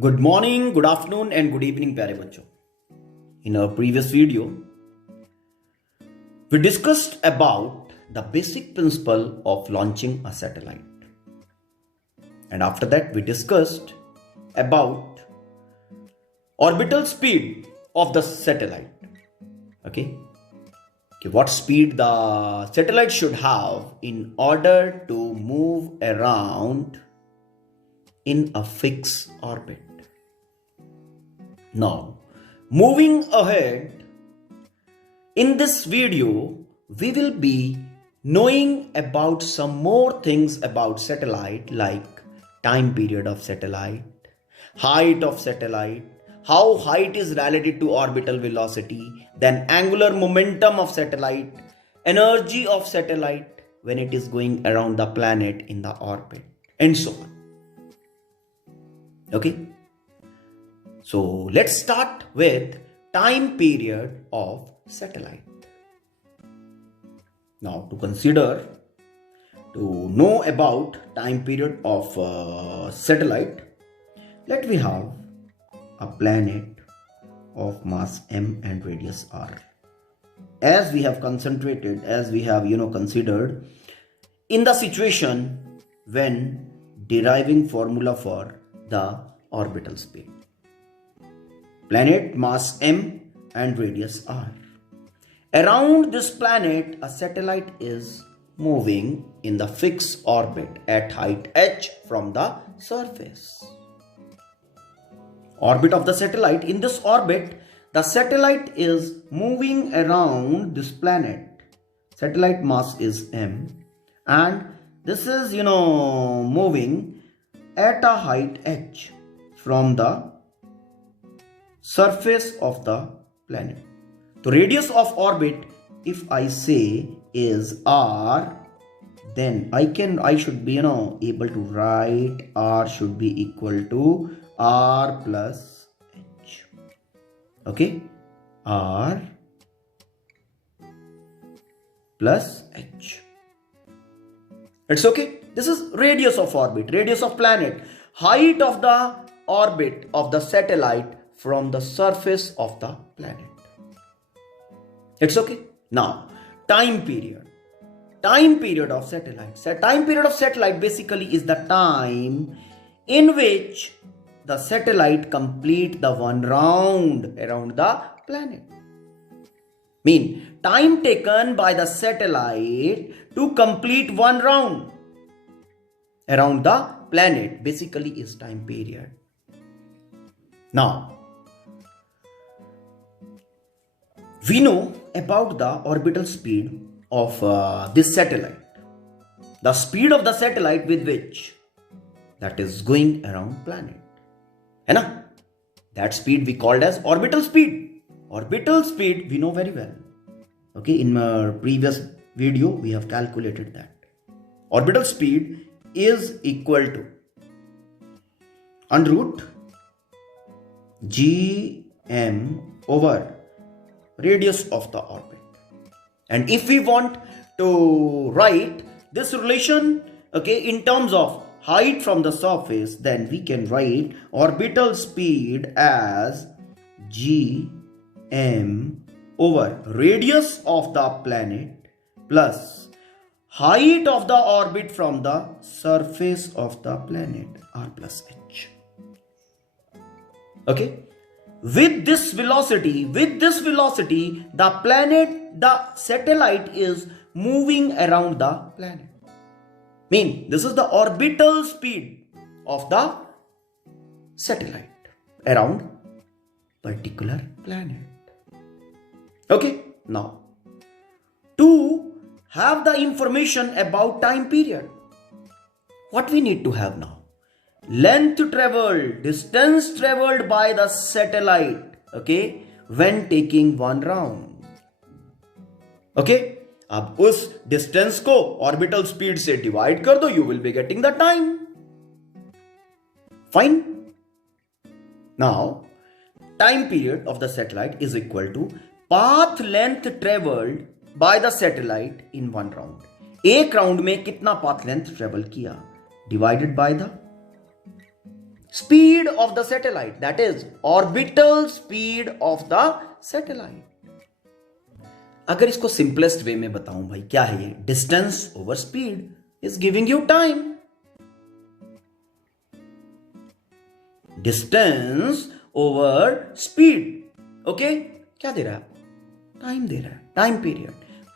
Good morning, good afternoon, and good evening, प्यारे बच्चों. In our previous video, we discussed about the basic principle of launching a satellite. And after that, we discussed about orbital speed of the satellite. Okay? What speed the satellite should have in order to move around in a fixed orbit. Now, moving ahead, in this video, we will be knowing about some more things about satellite, like time period of satellite, height of satellite, how height is related to orbital velocity, then angular momentum of satellite, energy of satellite when it is going around the planet in the orbit, and so on. Okay? So let's start with time period of satellite. Now to know about time period of satellite, let we have a planet of mass m and radius r. As we have considered in the situation when deriving formula for the orbital speed. Planet mass m and radius r. Around this planet, a satellite is moving in the fixed orbit at height h from the surface. Orbit of the satellite. In this orbit, the satellite is moving around this planet. Satellite mass is m, and this is moving at a height h from the surface of the planet. The radius of orbit, if I say, is r, then I should be able to write r should be equal to r plus h. Okay, r plus h. It's okay. This is radius of orbit, radius of planet, height of the orbit of the satellite from the surface of the planet. It's okay. Now, time period. Time period of satellite. Time period of satellite basically is the time in which the satellite complete the one round around the planet. Mean, time taken by the satellite to complete one round around the planet basically is time period. Now, we know about the orbital speed of this satellite. The speed of the satellite with which that is going around planet. That speed we called as orbital speed. Orbital speed we know very well. Okay, in my previous video we have calculated that. Orbital speed is equal to under root gm over radius of the orbit. And if we want to write this relation, in terms of height from the surface, then we can write orbital speed as gm over radius of the planet plus height of the orbit from the surface of the planet, r plus h. Okay. With this velocity, the satellite is moving around the planet. This is the orbital speed of the satellite around particular planet. Okay, now to have the information about time period, what we need to have now? Length traveled, distance traveled by the satellite, when taking one round. अब उस distance को orbital speed से divide कर दो, you will be getting the time. Fine. Now, time period of the satellite is equal to path length traveled by the satellite in one round. एक round में कितना path length travel किया divided by the speed of the satellite, that is orbital speed of the satellite. अगर इसको simplest way में बताऊं भाई, क्या है ये? Distance over speed is giving you time. Distance over speed. Okay, क्या दे रहा है? टाइम दे रहा है, टाइम पीरियड.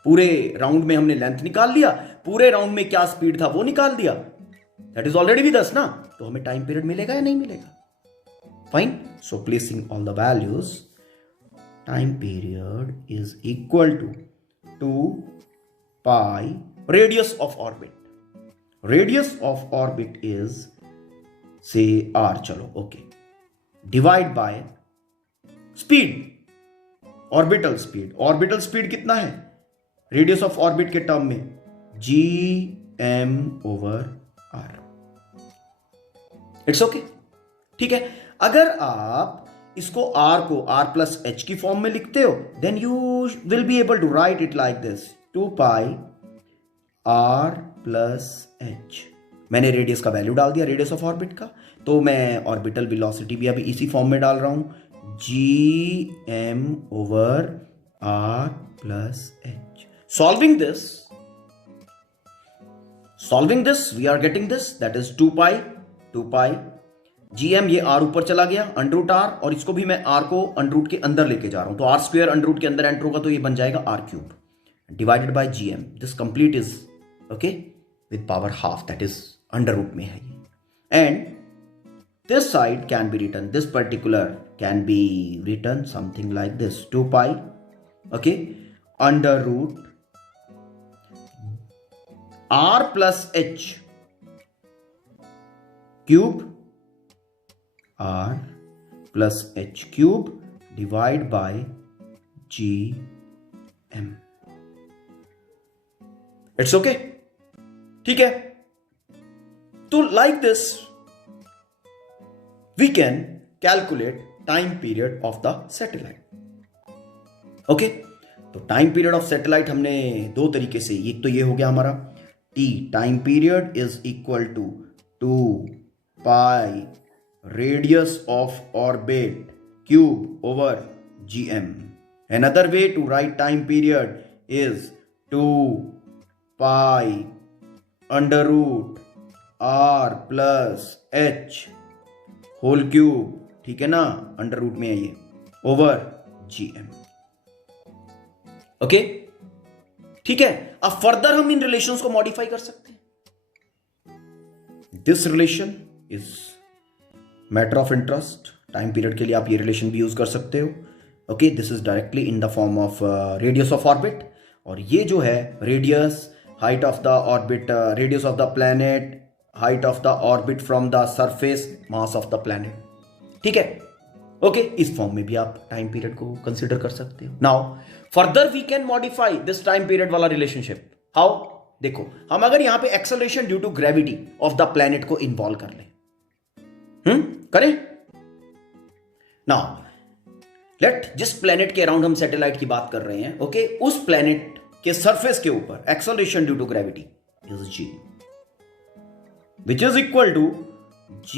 पूरे राउंड में हमने लेंथ निकाल लिया, पूरे राउंड में क्या स्पीड था वो निकाल दिया, that is already with us ना. तो हमें टाइम पीरियड मिलेगा या नहीं मिलेगा? Fine. So placing all the values, time period is equal to 2 pi radius of orbit. Radius of orbit is say r, chalo okay, divide by speed, orbital speed. Orbital speed कितना है radius of orbit के term में? gm over r. It's okay. ठीक है. अगर आप इसको r को r प्लस h की फॉर्म में लिखते हो, then you will be able to write it like this, 2 pi r plus h. मैंने रेडियस का वैल्यू डाल दिया, रेडियस ऑफ ऑर्बिट का, तो मैं ऑर्बिटल वेलोसिटी भी अभी इसी फॉर्म में डाल रहा हूं, gm over r plus h. Solving this we are getting this, that is 2 pi G M. ये आर ऊपर चला गया, अंडरूट आर, और इसको भी मैं आर को अंडरूट के अंदर लेके जा रहा हूं, तो आर स्क्वायर अंडरूट के अंदर एंटर होगा, तो ये बन जाएगा R cube divided by G M. This complete is okay with power half, that is under root में है ये. And this side can be written, this particular can be written something like this, 2 pi okay under root R plus H cube r plus h cube divide by gm. It's okay. ठीक है. तो like this we can calculate time period of the satellite. Okay. तो time period of satellite हमने दो तरीके से, एक तो ये हो गया हमारा t time period is equal to 2 pi radius of orbit cube over gm. Another way to write time period is 2 pi under root r plus h whole cube, ठीक है ना, अंडर रूट में है ये, ओवर gm. ओके, ठीक है. अब further हम इन रिलेशंस को मॉडिफाई कर सकते हैं. This relation is matter of interest. Time period के लिए आप ये रिलेशन भी यूज कर सकते हो. Okay, this is directly in the form of radius of orbit, और ये जो है radius, height of the orbit, radius of the planet, height of the orbit from the surface, mass of the planet. ठीक है. Okay, इस form में भी आप टाइम पीरियड को कंसिडर कर सकते हो. Now further we can modify this time period वाला रिलेशनशिप. हाउ? देखो, हम अगर यहां पे acceleration due to gravity of the planet को इन्वॉल्व कर लें, करें. नाउ लेट, जिस प्लेनेट के अराउंड हम सैटेलाइट की बात कर रहे हैं, ओके, उस प्लेनेट के सरफेस के ऊपर acceleration due to gravity is g, which is equal to g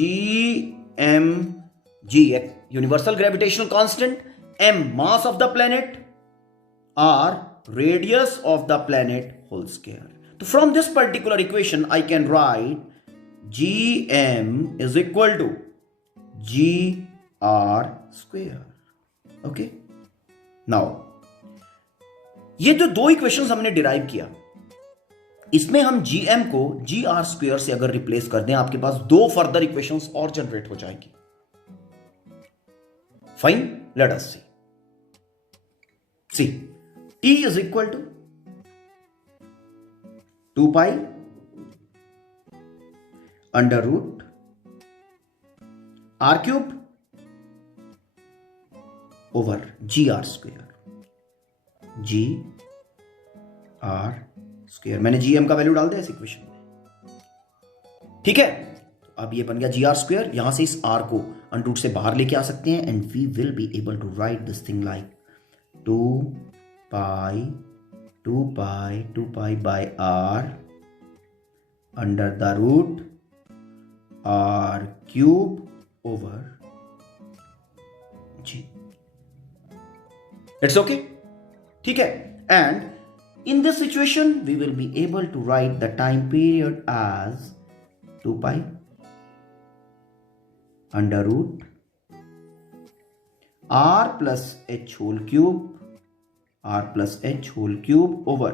universal gravitational constant, m mass of the planet, r radius of the planet whole square. तो from this particular equation I can write gm is equal to gr square. Okay. Now ये जो दो equations हमने derive किया, इसमें हम gm को gr square से अगर रिप्लेस कर दें, आपके पास दो फर्दर इक्वेशंस और जनरेट हो जाएगी. Fine, let us see. t is equal to 2 pi under root r cube over gr square, gr square. मैंने gm का वैल्यू डाल दिया इस इक्वेशन में. ठीक है. अब ये बन गया gr स्क्वायर. यहां से इस r को अंडर रूट से बाहर लेके आ सकते हैं, and we will be able to write this thing like 2 pi by r under the root r cube over g. It's okay. ठीक है. And in this situation we will be able to write the time period as 2 pi under root r plus h whole cube over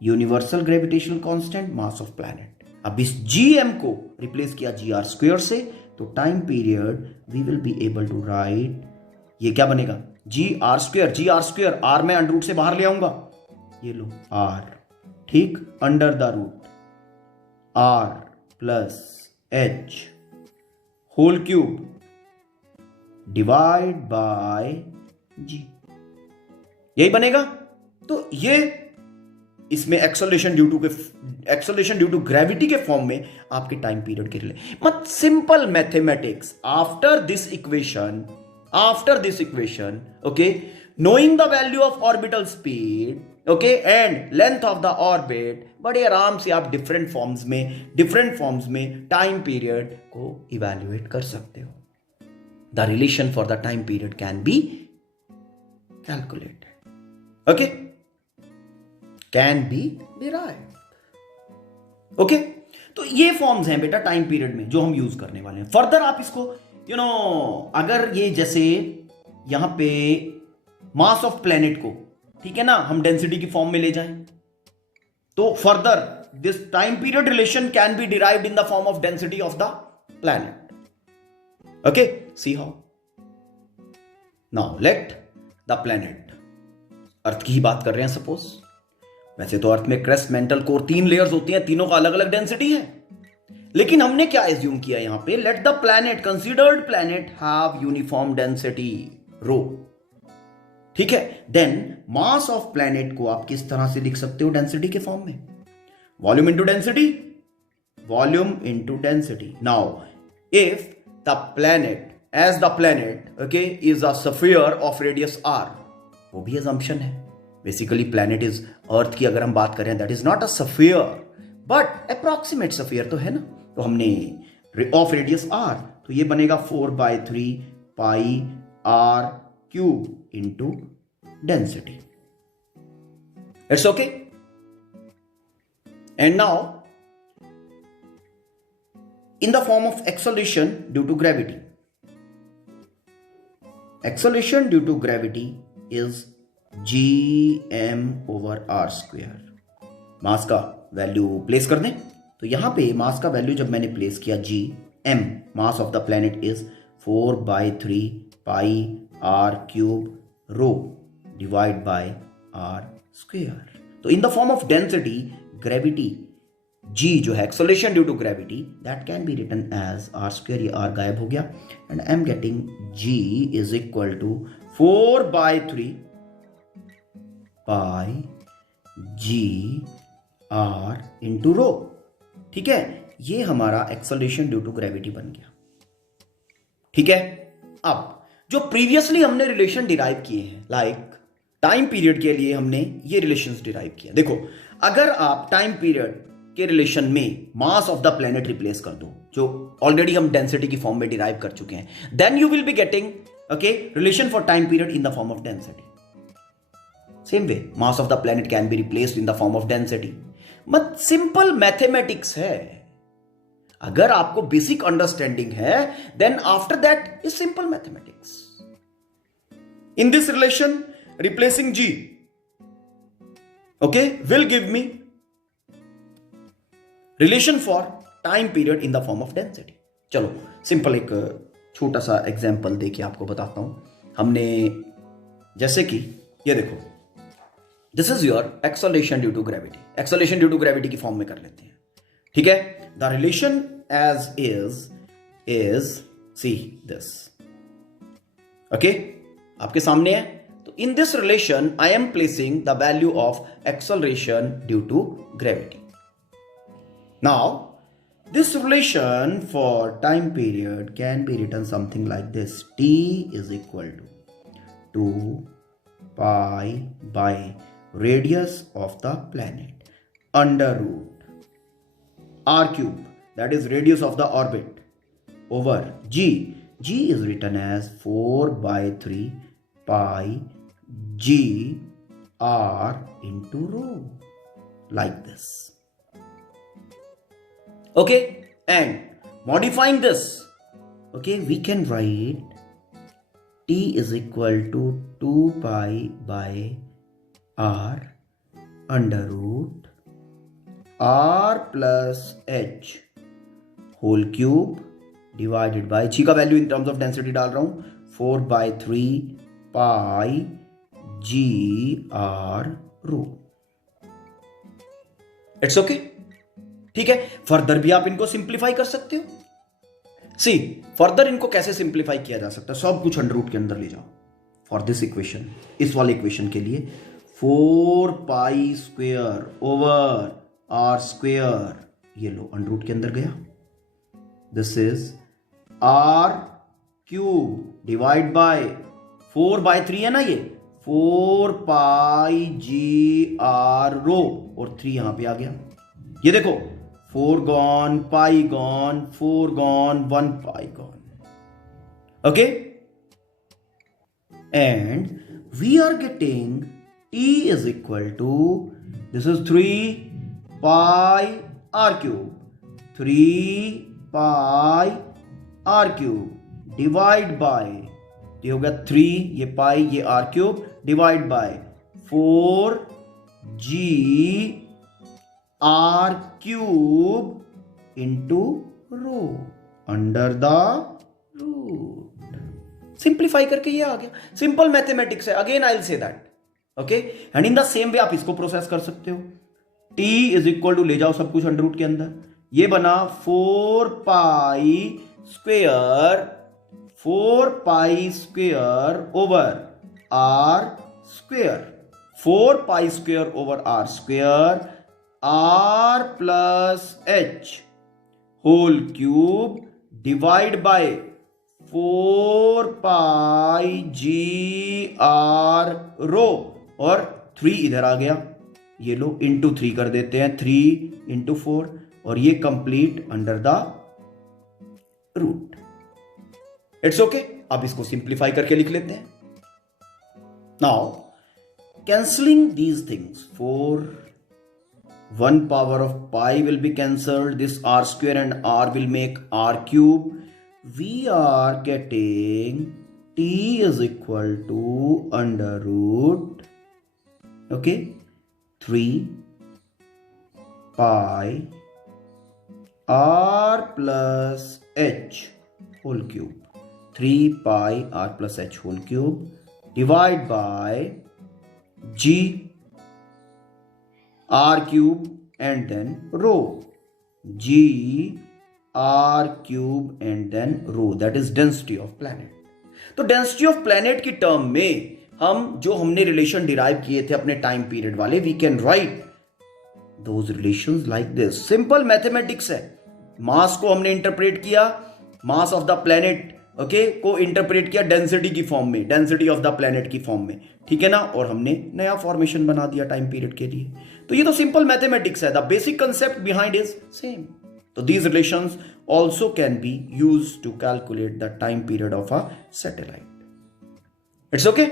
universal gravitational constant mass of planet. अब इस gm को replace किया gr square से, तो time period we will be able to write, ये क्या बनेगा, gr square, r में अंडर रूट से बाहर ले आऊंगा, ये लो r, ठीक, under the root r plus h whole cube divide by g, यही बनेगा. तो ये इसमें एक्सेलरेशन ड्यू टू ग्रेविटी के फॉर्म में आपके टाइम पीरियड के लिए मत simple mathematics. After this equation okay, knowing the value of orbital speed okay and length of the orbit, बड़े आराम से आप डिफरेंट फॉर्म्स में टाइम पीरियड को इवैल्यूएट कर सकते हो. The relation for the time period can be calculated, okay, can be derived. Okay, तो ये फॉर्म्स हैं बेटा टाइम पीरियड में जो हम यूज करने वाले हैं. फर्दर आप इसको अगर ये जैसे यहां पे मास ऑफ प्लैनेट को, ठीक है ना, हम डेंसिटी की फॉर्म में ले जाएं, तो further this time period relation can be derived in the form of density of the planet. Okay, see how. Now let the planet, earth की ही बात कर रहे हैं सपोज. वैसे तो अर्थ में क्रेस्ट, मेंटल कोर 3 लेयर्स होती हैं, तीनों का अलग अलग डेंसिटी है, लेकिन हमने क्या एज्यूम किया यहां पे, late the planet, considered planet have uniform density rho. ठीक है, देन मास ऑफ प्लैनेट को आप किस तरह से लिख सकते हो डेंसिटी के फॉर्म में, volume into density. Now if the planet okay is a sphere of radius r, वो भी assumption है. बेसिकली प्लैनेट इज, अर्थ की अगर हम बात करें, that is not a sphere but approximate sphere तो है ना. तो हमने ऑफ रेडियस r, तो ये बनेगा 4/3 pi r cube into density. It's okay. And now in the form of acceleration due to gravity, acceleration due to gravity is gm over r square. Mass का value place कर दें, तो यहां पे मास का वैल्यू जब मैंने प्लेस किया gm, mass of the planet is 4/3 pi r cube rho divide by r square. तो in the form of density, gravity g जो है acceleration due to gravity, that can be written as r square, ये r गायब हो गया, and I am getting g is equal to 4/3 pi G R into rho. ठीक है, ये हमारा एक्सेलरेशन ड्यू टू ग्रेविटी बन गया. ठीक है, अब जो प्रीवियसली हमने रिलेशन डिराइव किए हैं, लाइक टाइम पीरियड के लिए हमने ये रिलेशंस डिराइव किए. देखो, अगर आप टाइम पीरियड के रिलेशन में मास ऑफ द प्लैनेट रिप्लेस कर दो, जो ऑलरेडी हम डेंसिटी की फॉर्म में डिराइव कर चुके हैं, then you will be getting okay relation for time period in the form of density. Same way, mass of the planet can be replaced in the form of density. मत simple mathematics है. अगर आपको basic understanding है, then after that is simple mathematics. In this relation, replacing g okay will give me relation for time period in the form of density. चलो simple एक छोटा सा example देके आपको बताता हूं. हमने जैसे कि ये देखो, this is your acceleration due to gravity. Acceleration due to gravity की फॉर्म में कर लेते हैं. ठीक है, the relation as is see this. Okay, आपके सामने है. तो in this relation I am placing the value of acceleration due to gravity. Now this relation for time period can be written something like this. t is equal to 2 pi by radius of the planet under root r cube, that is radius of the orbit, over g. G is written as 4 by 3 pi g r into rho, like this. Okay, and modifying this, okay, we can write t is equal to 2 pi by r under root r plus h whole cube divided by g का value in terms of density डाल रहा हूं 4 by 3 pi g r rho. It's okay, ठीक है. Further भी आप इनको simplify कर सकते हो. सी फर्दर इनको कैसे सिंप्लीफाई किया जा सकता है, सब कुछ अंडर रूट के अंदर ले जाओ. फॉर दिस इक्वेशन, इस वाले इक्वेशन के लिए 4 pi square over R square, ये लो अंडर रूट के अंदर गया. This is R cube divide by 4 by 3 है ना, ये 4 पाई जी आर रो, और 3 यहां पे आ गया. ये देखो 4 gone, pi gone, 4 gone, 1 pi gone. Okay, and we are getting t is equal to, this is 3 pi r cube, 3 pi r cube divide by, ये हो गया 3, ये पाई, ये r cube divide by 4 g r cube into rho under the root. Simplify करके ये आ गया. Simple mathematics है. Again I will say that. Okay, and in the same way आप इसको प्रोसेस कर सकते हो. t इज इक्वल टू, ले जाओ सब कुछ अंडर रूट के अंदर, ये बना 4 pi square, 4 pi square over R square, 4 pi square over R square, R plus H whole cube divide by 4 pi G R rho, और 3 इधर आ गया, ये लो इंटू 3 कर देते हैं, 3 इंटू 4, और ये complete under the root. It's okay. अब इसको सिंप्लीफाई करके लिख लेते हैं. Now cancelling these things, 4 1 power of pi will be cancelled, this r square and r will make r cube. We are getting t is equal to under root, okay, 3 pi r plus h whole cube, 3 pi r plus h whole cube divide by g r cube and then rho, g r cube and then rho, that is density of planet. तो density of planet की term में हम जो हमने relation derive किए थे अपने time period वाले, we can write those relations like this. Simple mathematics है. मास को हमने इंटरप्रेट किया, mass of the planet, okay, को इंटरप्रेट किया डेंसिटी की फॉर्म में, डेंसिटी ऑफ द प्लैनेट की फॉर्म में, ठीक है ना, और हमने नया फॉर्मेशन बना दिया टाइम पीरियड के लिए. तो ये तो सिंपल मैथमेटिक्स है. The basic concept behind is same. तो these relations also can be used to calculate the time period of a satellite. It's okay?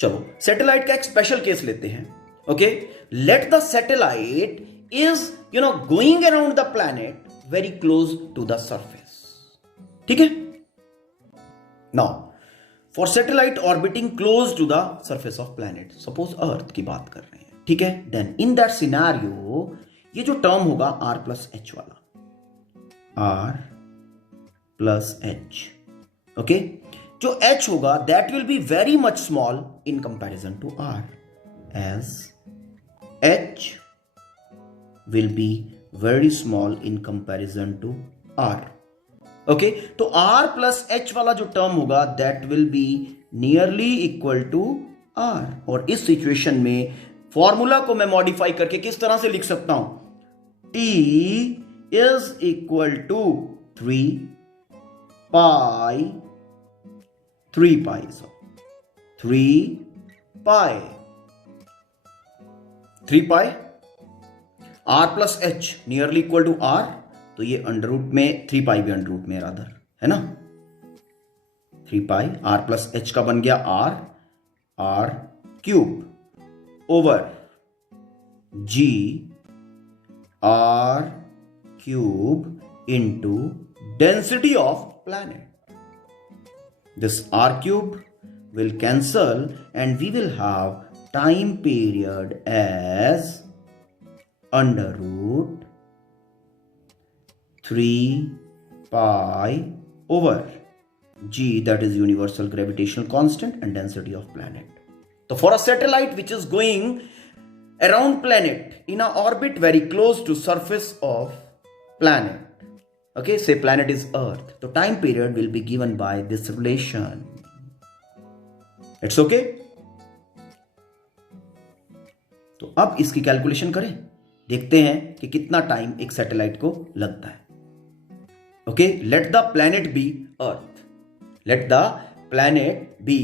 चलो सैटेलाइट का एक स्पेशल केस लेते हैं. Okay, let the satellite is going around the planet very close to the surface. ठीक है. Now for satellite orbiting close to the surface of planet, suppose earth की बात कर रहे हैं, ठीक है, देन इन दैट सिनेरियो ये जो टर्म होगा r प्लस एच वाला, r प्लस एच, ओके, जो h होगा that will be very much small in comparison to r, as h will be very small in comparison to r. Okay, तो r plus H वाला जो term होगा that will be nearly equal to r. और इस situation में formula को मैं modify करके किस तरह से लिख सकता हूं, t is equal to 3 pi 3 pi r plus h nearly equal to r, तो ये अंडर रूट में 3 पाई भी अंडर रूट में रादर है ना, 3 पाई r प्लस h का बन गया r cube over g r cube into density of planet. This r cube will cancel and we will have time period as under root 3 pi over g, that is universal gravitational constant, and density of planet. So for a satellite which is going around planet in a orbit very close to surface of planet, okay, say planet is earth, the time period will be given by this relation. It's okay. तो अब इसकी calculation करें, देखते हैं कि कितना time एक satellite को लगता है. Okay, let the planet be earth, let the planet be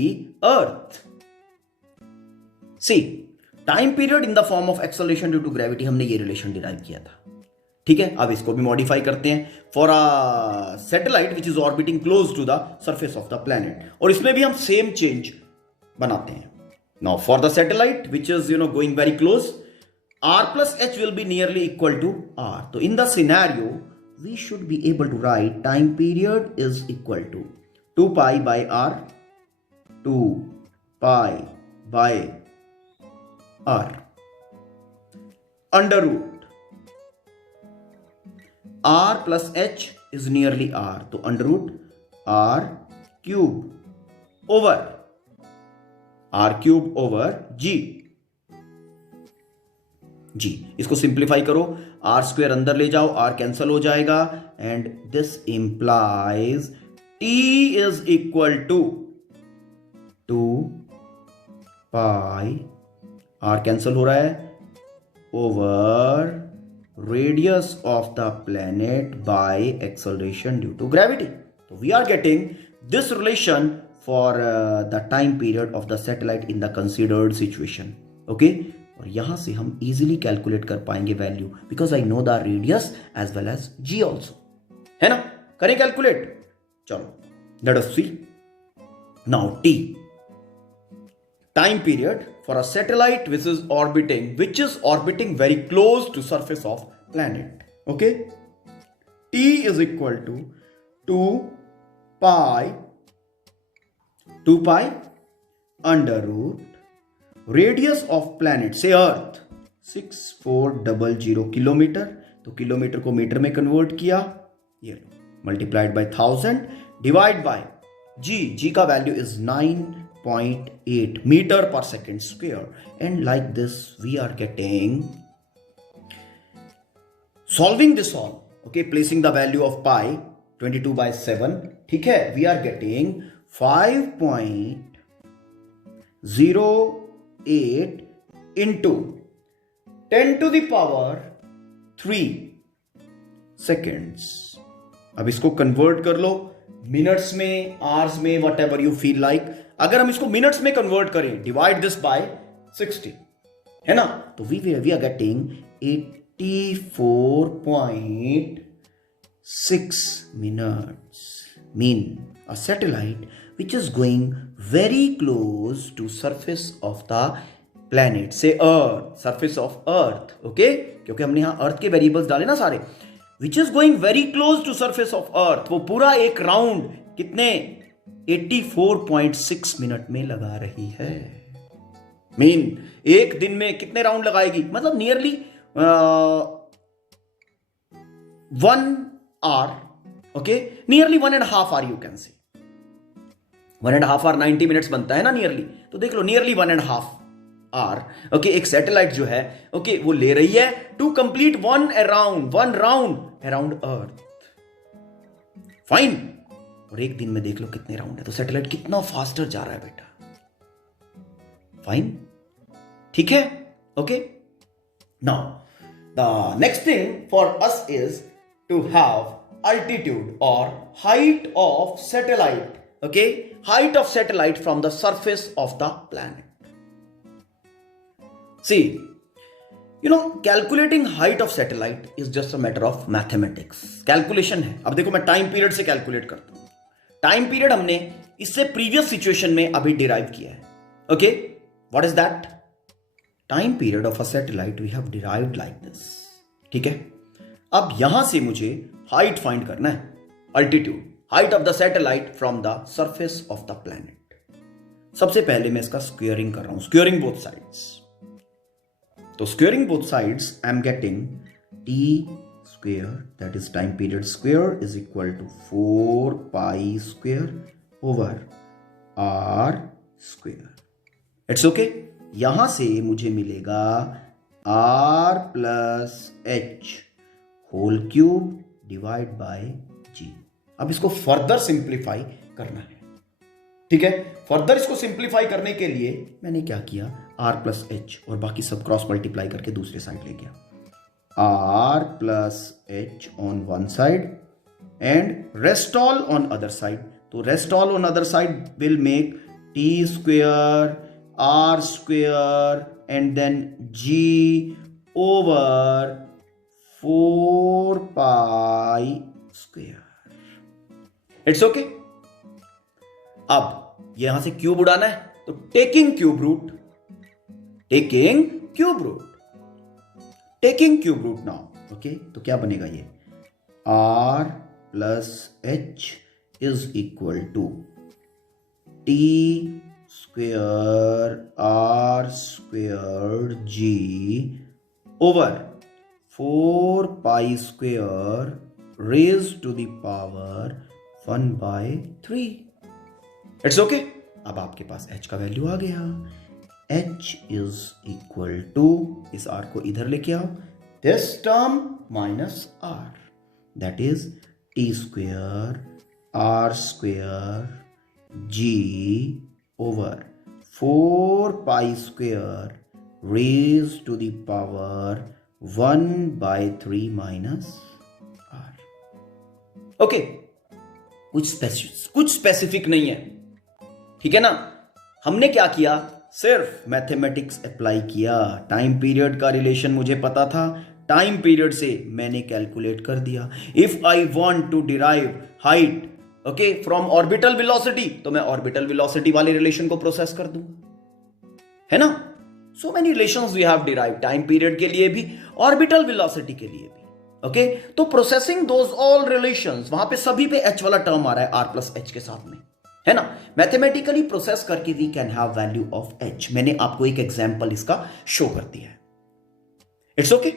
earth. See, time period in the form of acceleration due to gravity, हमने ये रिलेशन डिराइव किया था. ठीक है, अब इसको भी मॉडिफाई करते हैं for a satellite which is orbiting close to the surface of the planet, और इसमें भी हम सेम चेंज बनाते हैं. Now for the satellite which is going very close, r plus h will be nearly equal to r. So in the scenario we should be able to write time period is equal to 2 pi by r, 2 pi by r under root r plus h is nearly r, तो under root r cube over g. इसको simplify करो, R square अंदर ले जाओ, R cancel हो जाएगा, and this implies T is equal to 2 pi, R cancel हो रहा है, over radius of the planet by acceleration due to gravity. तो we are getting this relation for the time period of the satellite in the considered situation. Okay, और यहां से हम easily calculate कर पाएंगे value, because I know the radius as well as G also, है ना. करें कैलकुलेट, चलो let us see. Now T, time period for a satellite which is orbiting very close to surface of planet. Okay, T is equal to 2 pi under root radius of planet से earth 6400 kilometre, तो kilometre को metre में convert किया, ये multiplied by 1000 divide by G का value is 9.8 metre per second square. And like this we are getting, solving this all, okay, placing the value of pi 22/7, ठीक है, we are getting 5.08 into 10 to the power 3 seconds. अब इसको convert कर लो minutes में, hours में, what ever you feel like. अगर हम इसको मिनट्स में कन्वर्ट करें, डिवाइड दिस बाय 60, है ना, तो we are getting 84.6 minutes. Mean a satellite which is going very close to surface of the planet, say earth, surface of earth, okay, क्योंकि हमने यहां अर्थ के वेरिएबल्स डाले ना सारे, which is going very close to surface of earth, वो पूरा एक राउंड कितने 84.6 मिनट में लगा रही है. मीन एक दिन में कितने राउंड लगाएगी, मतलब nearly 1 hour, okay, nearly 1.5 hour you can say. 1.5 hour 90 minutes बनता है ना नियरली, तो देख लो नियरली 1.5 hour, ओके, एक सैटेलाइट जो है, ओके, वो ले रही है to complete one round around earth. Fine, और एक दिन में देख लो कितने राउंड है, तो सैटेलाइट कितना फास्टर जा रहा है बेटा. फाइन, ठीक है, okay. Now the next thing for us is to have altitude or height of satellite, okay, height of satellite from the surface of the planet. See, calculating height of satellite is just a matter of mathematics, calculation है। अब देखो मैं time period से calculate करता हूं। Time period हमने इससे previous situation में अभी डिराइव किया है। Okay, what is that? Time period of a satellite we have derived like this. ठीक है, अब यहां से मुझे हाइट फाइंड करना है, altitude, height of the satellite from the surface of the planet. सबसे पहले मैं इसका स्क्वेयरिंग कर रहा हूं, स्क्वेयरिंग बोथ साइड्स। तो squaring both sides I am getting T square, that is time period square, is equal to 4 pi square over R square. It's okay. यहां से मुझे मिलेगा R plus H whole cube divide by G. अब इसको further simplify करना है। ठीक है, फर्दर इसको सिंप्लीफाई करने के लिए मैंने क्या किया, आर प्लस एच और बाकी सब क्रॉस मल्टीप्लाई करके दूसरे साइड ले गया। R plus H on one side and rest all on other side. तो rest all on other side will make T square R square and then g over 4 pi square. It's okay. अब यहां से cube उड़ाना है, तो taking cube root now. Okay, तो क्या बनेगा ये, r plus H is equal to T square R square G over 4 pi square raise to the power 1/3। It's okay. अब आपके पास h का वैल्यू आ गया, h इज इक्वल टू, इस r को इधर लेके आओ, this term minus r, that is T square R square G over 4 pi square raised to the power 1/3 minus r. Okay, कुछ स्पेसिफिक नहीं है। ठीक है ना, हमने क्या किया, सिर्फ मैथमेटिक्स अप्लाई किया। टाइम पीरियड का रिलेशन मुझे पता था, टाइम पीरियड से मैंने कैलकुलेट कर दिया। If I want to derive height okay from orbital velocity, तो मैं ऑर्बिटल वेलोसिटी वाले रिलेशन को प्रोसेस कर दूं, है ना। So many relations we have derive, time period के लिए भी, ऑर्बिटल वेलोसिटी के लिए भी। ओके, तो प्रोसेसिंग दोज ऑल रिलेशंस, वहां पे सभी पे एच वाला टर्म आ रहा है आर प्लस एच के साथ में, है ना। मैथमेटिकली प्रोसेस करके we can have value of H. मैंने आपको एक एग्जाम्पल इसका शो कर दिया है। It's okay,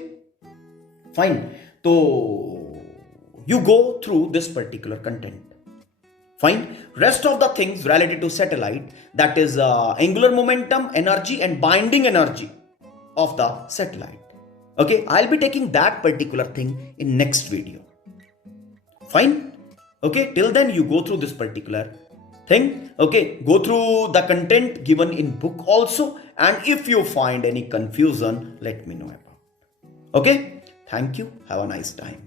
fine. तो you go through this particular content, fine. Rest of the things related to satellite, that is angular momentum, energy and binding energy of the satellite. Okay, I'll be taking that particular thing in next video. Fine. Okay, till then you go through this particular thing. Okay, go through the content given in book also, and if you find any confusion, let me know about. Okay, thank you. Have a nice time.